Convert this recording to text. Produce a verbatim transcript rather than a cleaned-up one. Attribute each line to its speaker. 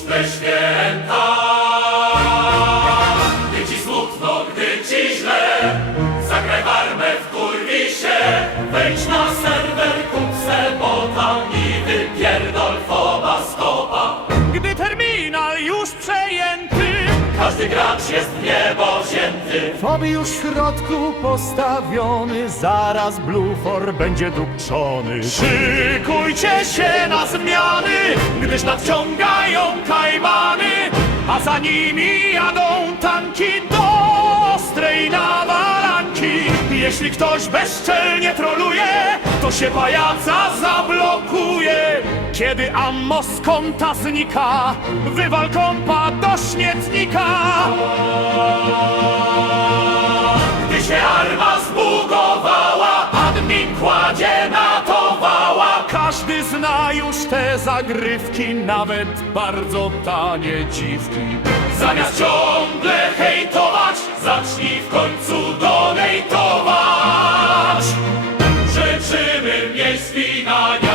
Speaker 1: te święta. Gdy ci smutno, gdy ci źle, zagraj warmę w kurwisie. Wejdź na serwer, kup se bota i wypierdol foba stopa.
Speaker 2: Gdy terminal już przejęty,
Speaker 1: Każdy gracz jest w niebo wzięty.
Speaker 2: fobi już w środku postawiony, zaraz Blufor będzie dupczony. Szykujcie się na zmiany, gdyż nadciągają kajmany, a za nimi jadą tanki do ostrej nawalanki. Jeśli ktoś bezczelnie troluje, to się pajaca zablokuje. Kiedy ammo z konta znika, wywal kompa do śmietnika.
Speaker 1: Gdy się arma zbugowała, admin kładzie na to wała.
Speaker 2: Każdy zna już te zagrywki, nawet bardzo tanie dziwki.
Speaker 1: Zamiast ciągle hejtować, zacznij w końcu donejtować. Życzymy mniej spinania.